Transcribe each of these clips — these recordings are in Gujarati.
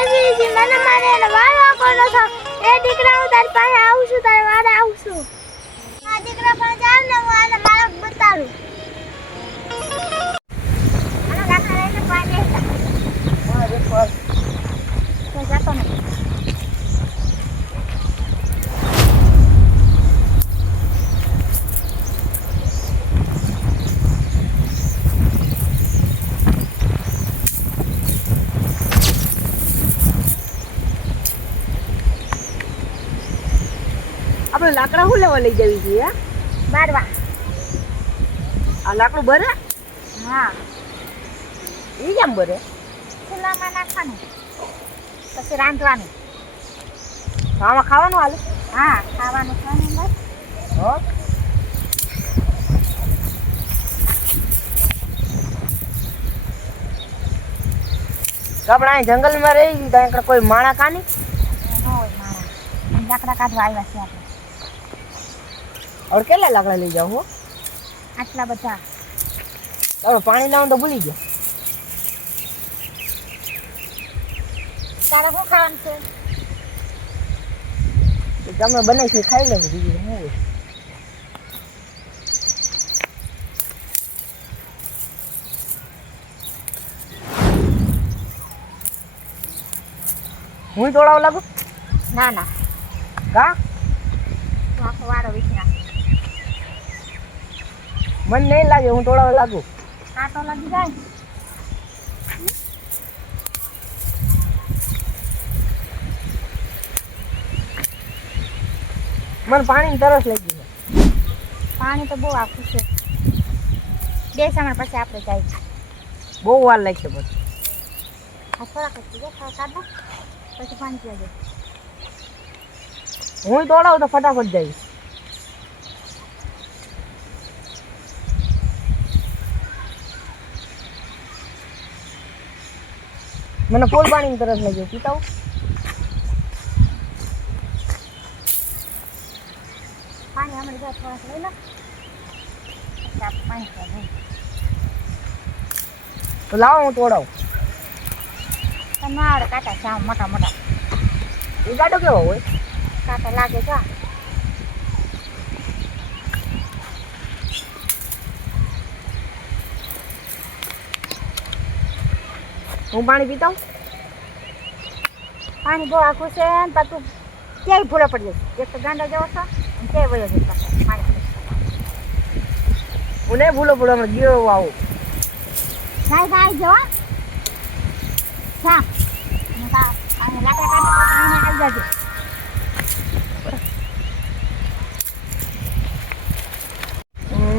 બેબીજી મને મારે એને વાળવા કોનો છો એ દીકરા હું તારી પાસે આવું છું તારે વારે આવું છું આ દીકરા પાસે જાવ ને હું આને મારા બતાડું આના લાકડા લઈને પાડે હા રે પર તો જાતો ને આપણે લાકડા શું લેવા લઈ જવી જોઈએ બારવા આ લાકડું બરે હા એ કેમ બરે ચૂલામાં નાખવાનું પછી રાંધવાનું આમાં ખાવાનું હાલે હા ખાવાનું ખાવાનું બસ હો આપણે અહીં જંગલમાં રહી ત્યાં કોઈ માણા કાની ન હોય મારા લાકડા કાઢવા આવ્યા છે આપણે और કેટલા લાકડા લઈ જાવ હો આટલા બધા આપણે પાણી લાવવાનું તો ભૂલી ગયા તારે શું ખાવાનું છે તમે બનાવી ખાઈ લેવું બીજું શું હોય હું તોડાવ લાગુ ના ના કા આખો વાળો વિચાર મને નહીં લાગે હું તોડાવ લાગુ કાંટો લાગી જાય મને પાણીની તરસ લાગી છે પાણી તો બહુ આખું છે બે સમય પછી આપણે જાય બહુ વાર લાગશે પછી આ થોડાક જ છે કાઢો પછી પાણી પીવા જાય હું તોડાવું તો ફટાફટ જઈશ મને ફૂલ પાણીની તરસ લાગી પીતા હું પાણી હમણાં જાય થોડાક લઈ લો પછી આપણે પાણી પીવા જાય તો લાવો હું તોડાવું તો ના આવડે કાંટા છે આમ મોટા મોટા એ ગાડો કેવો હોય કાંટા લાગે છે હું પાણી પીતા હું પાણી બહુ આખું છે ને પાછું ક્યાંય ભૂલો પડી જશે એક તો ગાંડા જેવો છો અને ક્યાંય વયો જશે પાણી હું નહીં ભૂલો પડો અમે ગયો આવું જાય જાય જવા જા લાકડા કાઢી આવી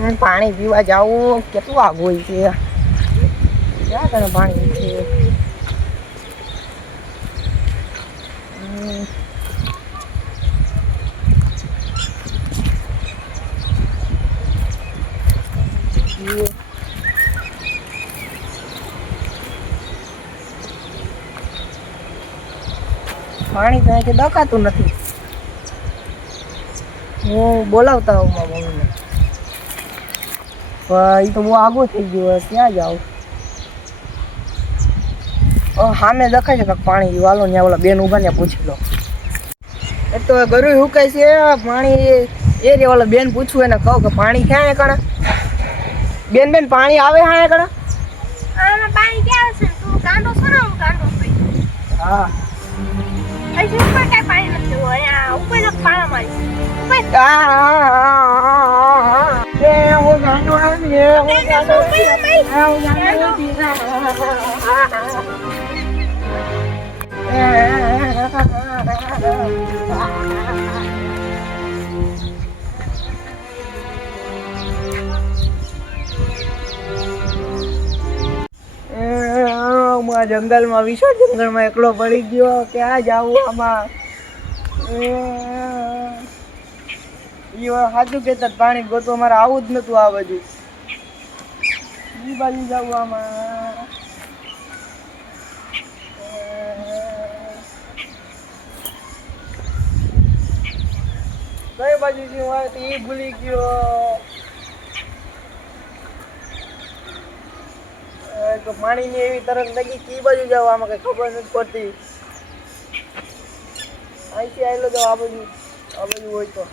જજો પાણી પીવા જાવું કેટલું આગું હોય છે ક્યાં તને પાણી છે પાણી તો અહીંથી દકાતું નથી હું બોલાવતા હોઉં મારા મમ્મીને પણ એ તો બહુ આગું થઈ ગયું ક્યાં જાઉં સામે દેખાય છે કે પાણી વાલો ત્યાં ઓલા બેન ઊભા ને પૂછી લો એક તો ગરું હુકાય છે પાણી એ રે ઓલા બેન પૂછવું એને કહું કે પાણી ક્યાં કણે બેન બેન પાણી આવે હા કણે આમાં પાણી ક્યાં છે તું ગાંડો છો ને હું ગાંડો છું હા અહીં ઉપર કાંઈ પાણી નથી હોય આ ઉપર જ પાણા મારી હું ગાંડો જંગલમાં વિશાળ જંગલમાં એકલો પડી ગયો ક્યાં જાવું આમાં સાચું કહેતા પાણી ગોતવા મારે આવું જ નતું આ બાજુ ઈ બાજુ જવું આમાં કઈ બાજુ થી હું આવ્યો એ ભૂલી ગયો તો પાણીની એવી તરસ લાગી કે ઈ બાજુ જવા આમાં કઈ ખબર નથી પડતી અહીંથી આવેલો તો આ બાજુ હોય તો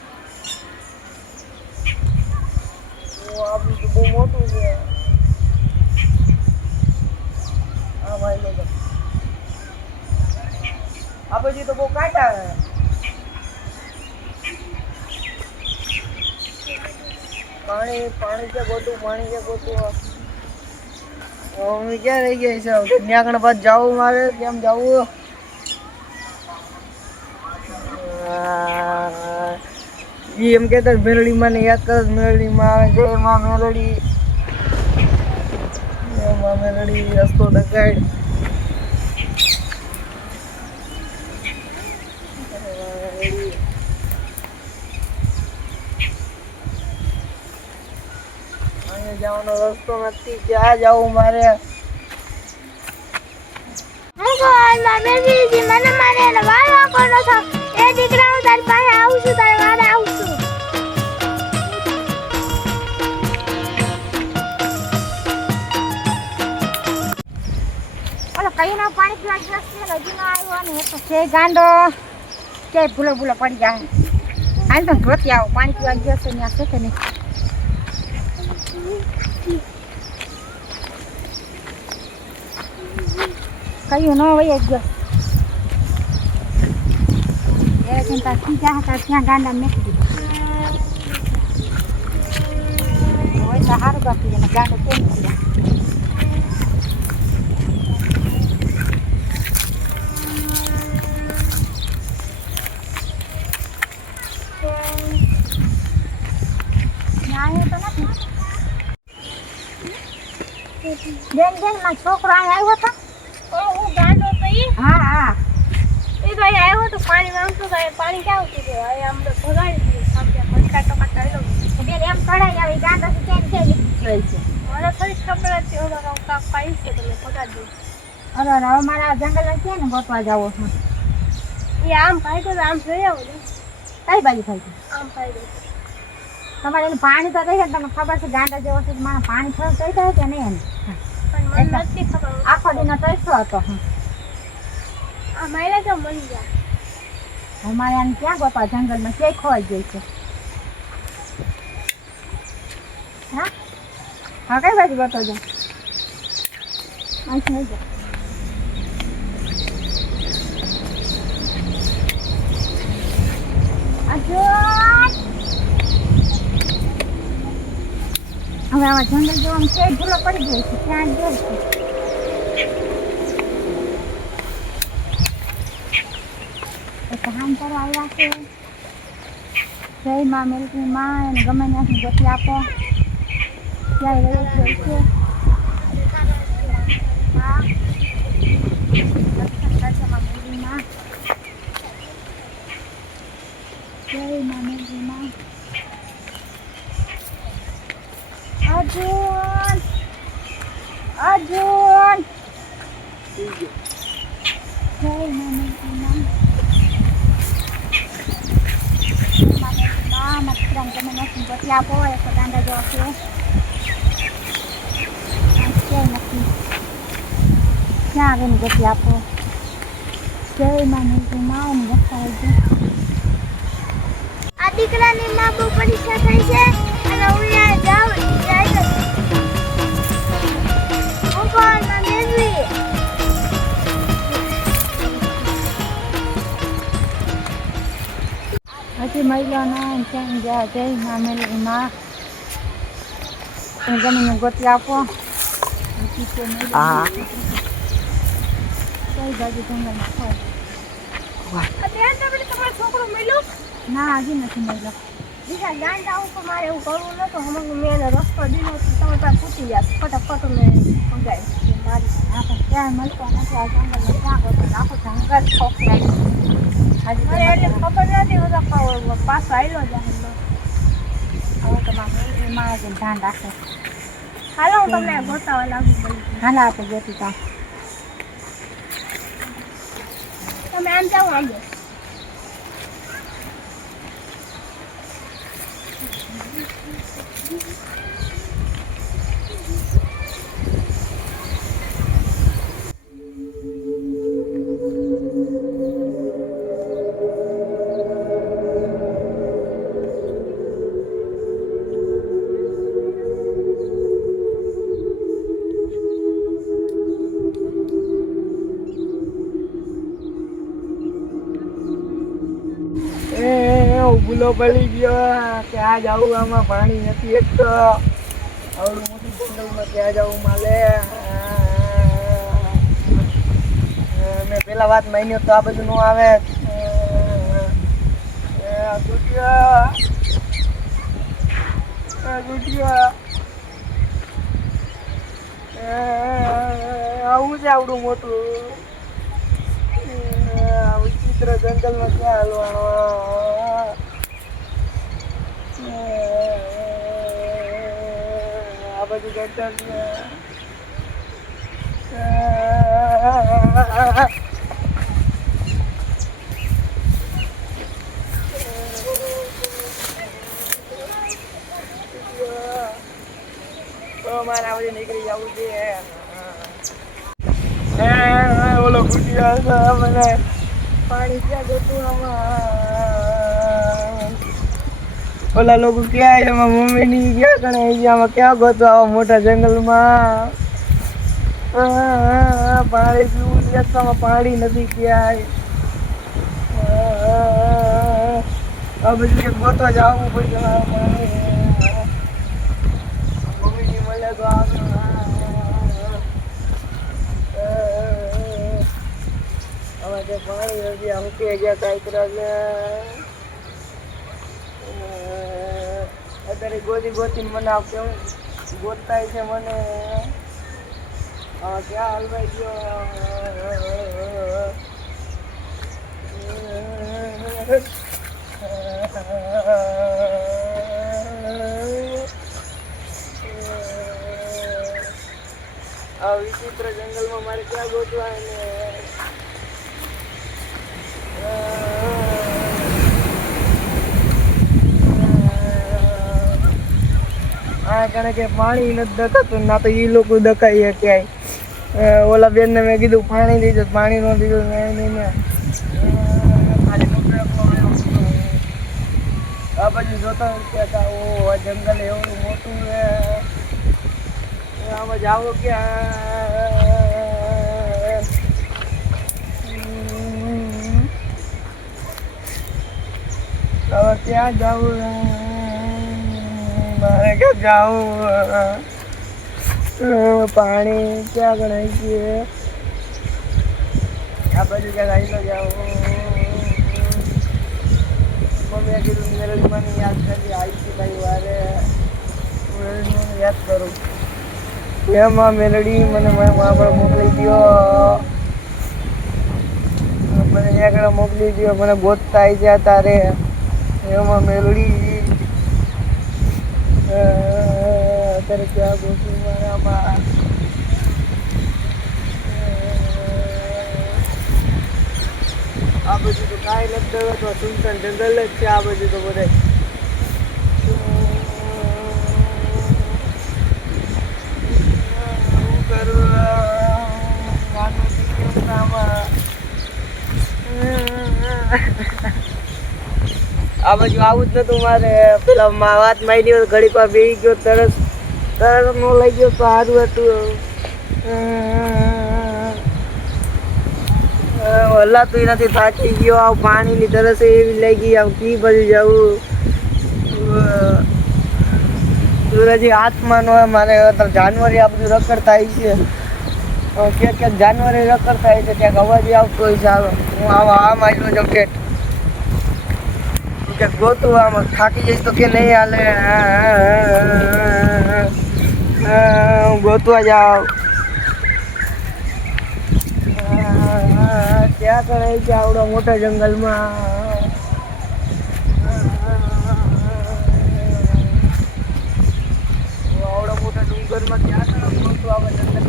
આ બધું તો બહુ મોટું છે. આ ભાઈ તો આ બાજુ તો બહુ કાંટા છે. પાણી છે ગોતું અમે ક્યાં રહી ગયા છે ત્યાં આગળ પાછું જવું મારે કેમ જવું એમ કહેતા મેલડીમાં ને યાદ કરો મેલડીમાં જય માં મેલડી રસ્તો ડકાય જવાનો રસ્તો નથી ક્યાં જવું મારે હું કોલમાં બેસી મને મારે એને વાળવા કોનો છો એ દીકરા હું તારી પાસે આવું છું તારે વારે આવું છું ઓલો કઈ ના પાણી પીવા ગયો છે હજી ના આવ્યો ને તો છે ગાંડો કે ભૂલો પડી જાય હાલ તો ધોતી આવો પાણી પીવા ગયો છે ત્યાં છે કે નહીં કયું ન વહી ગયો એ ચિંતા ખીજા હતા ત્યાં ગાંડા મેકી દીધું હોય તો સારું બાકી એને ગાંડો કેમ કર્યા બેન માં છોકરો આવ્યો હતો હું ગાંડો તો હા એ તો આવ્યો તો પાણી માંગતો તો પાણી ક્યાં આવતું હતું આમ તો ભગાડી દીધું બેન એમ કઢાઈ આવી ગાંડો તો કેમ કે રહી છે મને થોડી ખબર હતી હું કાક પાઈશ છે તમે ભગાડી દીધું અરે હવે મારા જંગલમાં છે ને ગોતવા જાવો છું એ આમ ભાઈ તો આમ જોઈ આવો ને કઈ બાજુ થાય આમ ભાઈ તમારે એનું પાણી તો રહી તમને ખબર છે ગાંડા જેવો છે મારે પાણી થોડું થઈ જાય કે નહીં એને આખો દિનો તરસો હતો અમારે તો મળી જાય અમારે આને ક્યાં ગોતવા જંગલમાં ક્યાંય ખોવાઈ ગઈ છે હા હા કઈ બાજુ ગોતો છો અહીં નહીં જાય હવે આવા જંગલ જોવામાં છે ભૂલો પડી ગઈ છે ત્યાં જ છે હામ કરો આવ્યા છે જય માં મેલકી માં એને ગમે ત્યાંથી ગોતી આપો ક્યાંય રહ્યો છે હા જય માં મેલકી માં Arjun! Hey, mama. Mat terang ke mana sih buat siapa ya sedang ada jauh sih. Oke, nanti. Nah, ini buat siapa? Hey, mama nih saja. Adiknya માં બહુ પરીક્ષા થઈ છે અને હું ત્યાં જાઉં જાય હું પણ મેળવી હજી મહિલાના ક્યાં ગયા જય માં મેળવી માં ગમીને ગોતી આપો હા કઈ બાજુ જંગલમાં હોય અત્યારે તમારો છોકરો મળ્યો ના હજી નથી મળ્યો બીજા ગાંડા ઉપર મારે એવું કરવું નતું હમણાં મેં એને રસ્તો દીધો તમે ત્યાં પૂછી ગયા ફટાફટ મેં પગાડી મારી આપણે ક્યાંય મળતો નથી આ જંગલમાં ક્યાં ગયો આખો જંગલ ખોખરાય હજી એટલે ખબર નથી બધા પાછો આવેલો જ હવે તમારે માં ધ્યાન રાખે હાલો હું તમને ગોતાવા લાગી હાલા આપણે ગોતી તા તમે આમ જાઓ આમ ભૂલો પડી ગયો કે આ જાવું આમાં પાણી નથી એક તો આવડું મોટું જંગલમાં ક્યાં જવું માલે મેં પેલા વાત માન્યો તો આ બધું નો આવે આવું છે આવડું મોટું વિચિત્ર જંગલમાં ક્યાં હાલવાનો આ બધું જંગલ મારે આવડે નીકળી જવું છે ઓલો ગુટિયા મને પાણી ક્યાં જતું આમાં ઓલા લોકો ક્યાં એમાં મમ્મી ની ક્યાં ગણે આમાં ક્યાં ગોતો આવા મોટા જંગલમાં પાણી પીવું રસ્તામાં પાણી નથી ક્યાંય આ બધું કે ગોતવા જવું પડશે મમ્મી મળે તો હવે પાણી હજી આમ કે ગયા કાંઈક અત્યારે ગોતીને મને આપ કેવું ગોતતાય છે મને ક્યાં હલવાઈ ગયો આ વિચિત્ર જંગલમાં મારે ક્યાં ગોતવા ને આ કારણ કે પાણી નથી દકાતું ના તો એ લોકો દકાઈએ ક્યાંય ઓલા બેનને મેં કીધું પાણી દીધું પાણી નો દીધું નહીં આ બાજુ જોતા કહેતા ઓ આ જંગલ એવડું મોટું છે આમાં જાવો ક્યાં હવે ક્યાં જવું મારે ક્યાં જાવું પાણી ક્યાં ગણાય છે આ બાજુ ક્યાં આવીને જાવું મમ્મીએ કીધું મેરેજમાં યાદ કરી આવી હતી ભાઈ વારે મેરેજમાં યાદ કરું એમાં મેલડી મને આગળ મોકલી દો મને આગળ મોકલી દો મને ગોતતા આવી જાય તારે એમાં મેલડી અત્યારે ક્યાં ગોતું મારામાં આ બધું તો કાંઈ નથી થયું તો સુનસાન જંગલ જ છે આ બધું તો બધા આ બાજુ આવું જ નતું મારે પેલા વાત મારી હોય ઘડીક વાર બેસી ગયો તરત નો લઈ ગયો તો સારું હતું હલાતું નથી થાકી ગયો આવ પાણીની તરસ એવી લઈ ગઈ આવ કી બાજુ જવું સૂરજી હાથમાં ન હોય મારે જાનવરી આ બધું રખડતા છે ક્યાંક જાનવરી રખડતા છે ક્યાંક અવાજ આવતો હોય છે હું આમ આવ્યો છું કે ગોતું આમાં થાકી જઈશ તો કે નહીં હાલે હું ગોતવા જાઉં ક્યાં કરે છે આવડા મોટા જંગલમાં આવડા મોટા ડુંગરમાં ક્યાં કરે ગોતું આવે જંગલ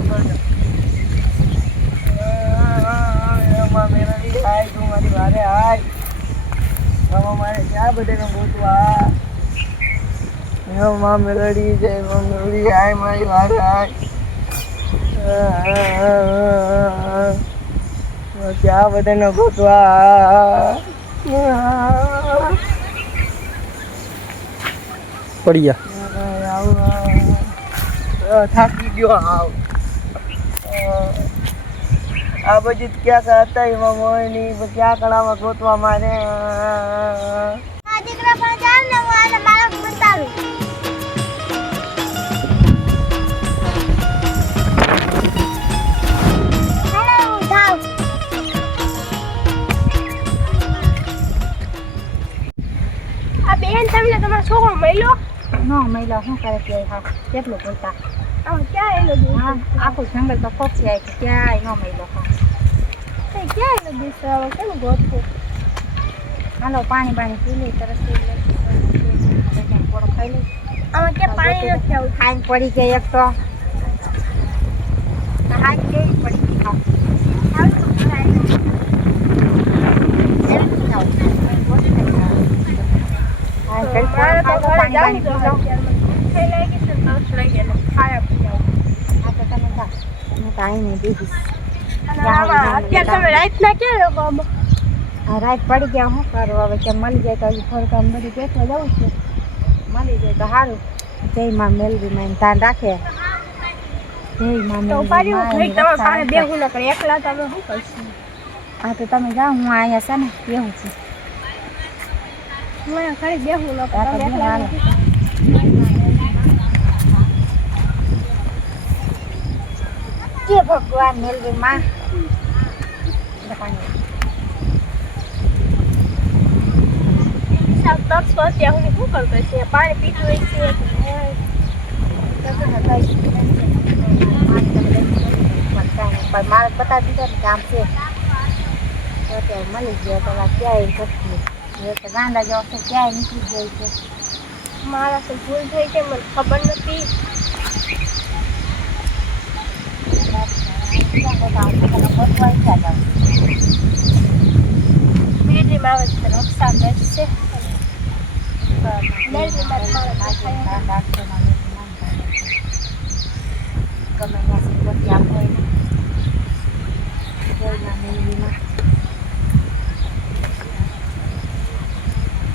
એમાં મેરા હાય તું મારી વારે હાય મારે ક્યાં બધાને ગોતવા માં મેલડી જય માં મેલડી હાય મારી વારે હાય ક્યાં બધાને ગોતવા પડી ગયા થાકી ગયો આવ આ બધી ક્યાં હતા એમાં મોય નહીં ક્યાં કણામાં ગોતવા મારે દીકરા છોકરો મળ્યો નો મહિલા શું કરે કે હા કેટલું બોલતા આમ ક્યાં એનો દિવસ હા આખું જંગલ તો ખોપી આવી કે ક્યાંય નો મહિલો ક્યાં એનો દિવસ હવે કેમ ગોતવું હાલો પાણી પી લે તરસ થોડો ખાઈ લે આમાં ક્યાં પાણી નથી આવતું ખાઈને પડી ગઈ એક તો હાથ કેવી પડી ગઈ હા આવતું ખાય પાણી પી લો ખાઈ લાગી છે તરસ લાગી એટલે ખાયા પી આવું હા તો તમે જાઓ હું તો અહીં નહીં દીધીશ અને આમાં અત્યારે તમે રાતના ક્યાં રહો આમાં આ રાત પડી ગયા શું કરું હવે કે મળી જાય તો હજી થોડુંક આમ બધું બેસવા જવું છે મળી જાય તો સારું જય માં મેલવી માં ધ્યાન રાખે જય માં તો મેલવી પાડી માં ઘડીક તમારે પાસે બેહું ન કરે એકલા તમે શું કરશો હા તો તમે જાઓ હું અહીંયા છે ને બેહું છું હું અહીંયા ઘડીક બેહું ન કરે હા તો તમે બેહો, એકલા હાલો. નથી. જય ભગવાન મેલવી માં સાવ તરસો અત્યારે હું શું કરતો છે પાણી પીતું હોય છે મારે બતાવી દીધો ને કામ છે તો અત્યારે મળી ગયો તો ક્યાંય ઘટતું તો ગાંડા જેવો છે ક્યાંય નીકળી જાય છે મારા તો ભૂલ થઈ છે મને ખબર નથી મેલરીમાં આવે છે રક્ષા બેસશે મેલરીમાં તમારા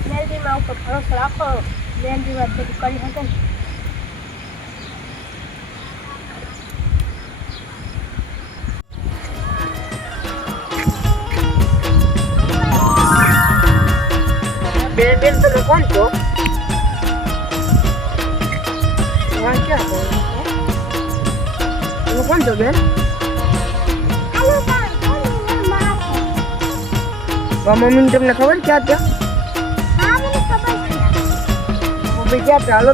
મેલરીમાં ઉપર ભરોસો રાખો મેલરીમાં બધું કરી શકે ને બેન તમે કોણ છો હા ક્યાં છો તમે કોણ છો બેન મમ્મી તમને ખબર ક્યાં ત્યાં મમ્મી ક્યાં ચાલો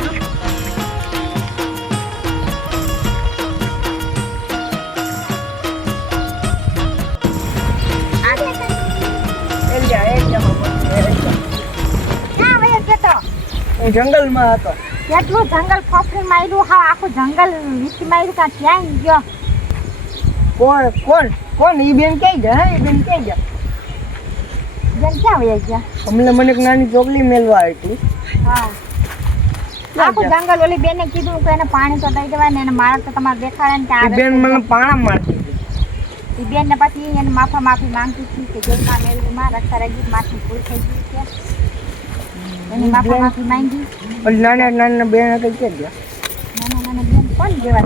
તો હું જંગલમાં હતો કેટલું જંગલ ફોફરી માર્યું હા આખું જંગલ વીસી માર્યું કાં ક્યાંય ગયો કોણ કોણ કોણ ઈ બેન ક્યાં ગયા હે ઈ બેન ક્યાં ગયા બેન ક્યાં વયા ગયા અમને મને એક નાની ચોકલી મેલવા આવી હતી હા આખું જંગલ ઓલી બેને કીધું કે એને પાણી તો દઈ દેવાય ને એને મારા તો તમારે દેખાડે ને કે ઈ બેન મને પાણા મારતી હતી એ બેન ને પછી એને માફી માંગતી હતી કે જેલમાં મેળવી માં રક્ષા રહી માથું ભૂલ થઈ ગયું છે એની માફી માંગી ઓલી નાના બેન હતા ક્યાં ગયા નાના બેન કોણ જેવા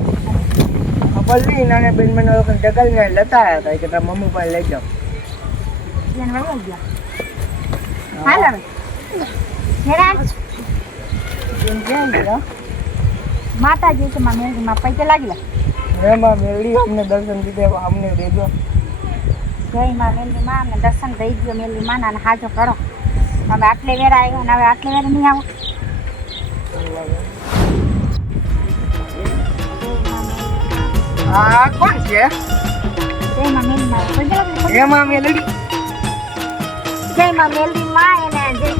ખબર નહીં નાના બેન મને લોકો જગલને લેતા આવ્યા હતા કે તારા મમ્મી પાસે લઈ જાઓ બેન વળવા ગયા હાલ હવે હેરાન બેન ક્યાં ગયા માતાજી છે માં મેળવી માં પૈસે લાગેલા એમાં મેળવી અમને દર્શન દીધે અમને દેજો જય માં મેલવી માં અમને દર્શન દઈ ગયો મેલવી માં અને હાજો કરો તમે આટલે વેરા આવ્યો ને હવે આટલે વેરા નહીં આવો આ કોણ છે જય માં મેલવી માં પૈસે લાગેલા એમાં મેલડી જય માં મેલવી માં એને જે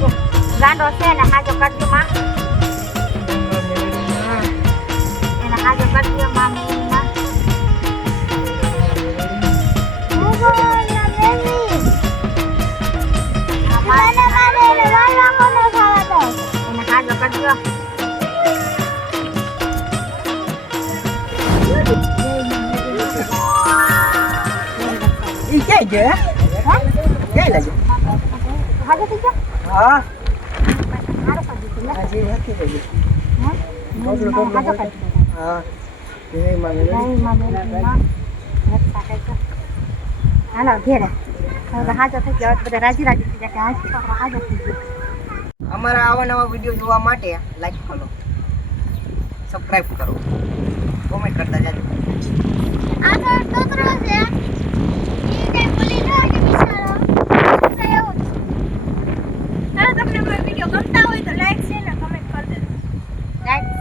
ગાંડો છે ને હાજો કરજો માં એને હાજો કરજો માં મેલવી માં એને હાજો કરજો ઈ ક્યાં ગયા ક્યાં લાગ્યો હાજો થઈ ગયો હા હારો કરી દીધું આજે રાખી દેજો હાજો કરી હા એમાં મેલડી હાલો ઘેરે હવે હાજો થઈ ગયો બધા રાજી રાજી થઈ જાય કે હાજી છોકરો હાજો થઈ ગયો અમારા આવા નવા વિડીયો જોવા માટે લાઈક કરો સબસ્ક્રાઇબ કરો કોમેન્ટ કરતા જાજો આ તો તોતરો છે ઈ કઈ બોલી ન કે બિચારો કયો તમને મારો વિડિયો ગમતા હોય તો લાઈક શેર અને કમેન્ટ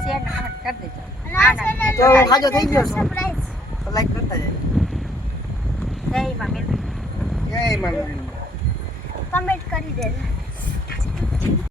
શેર ને કમેન્ટ કરી દેજો. અને આ ચેનલ તો હાજો થઈ ગયો છો સરપ્રાઈઝ તો લાઈક કરતા જાય જય માં મેલડી. જય માતા કમેન્ટ કરી દેજો.